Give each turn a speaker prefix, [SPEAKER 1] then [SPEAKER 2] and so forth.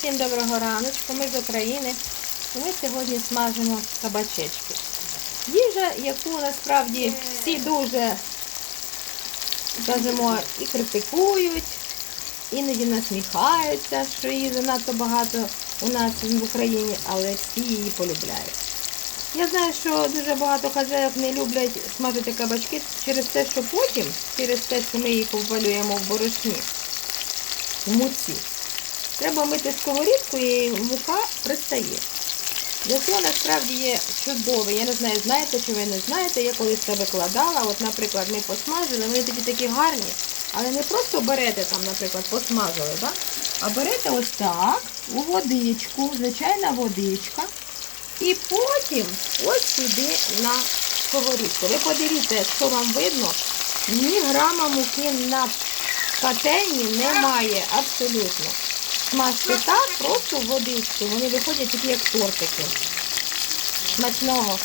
[SPEAKER 1] Всім доброго раночку, ми з України. Ми сьогодні смажимо кабачечки. Їжа, яку насправді всі дуже, скажімо, і критикують, іноді насміхаються, що її занадто багато у нас в Україні, але всі її полюбляють. Я знаю, що дуже багато хазяїв не люблять смажити кабачки через те, що потім, через те, що ми їх обвалюємо в борошні, в муці. Треба мити сковорідку і мука пристає. Для цього насправді є чудове. Я не знаю, знаєте чи ви не знаєте, я колись це викладала. От, наприклад, ми посмажили, вони тоді такі гарні, але не просто берете там, наприклад, посмажили, да? а берете ось так, у водичку, звичайна водичка. І потім ось сюди на сковорідку. Ви подивіться, що вам видно, ні грама муки на пательні немає абсолютно. Смажте так, просто в водичку. Вони виходять такі, як тортики. Смачного.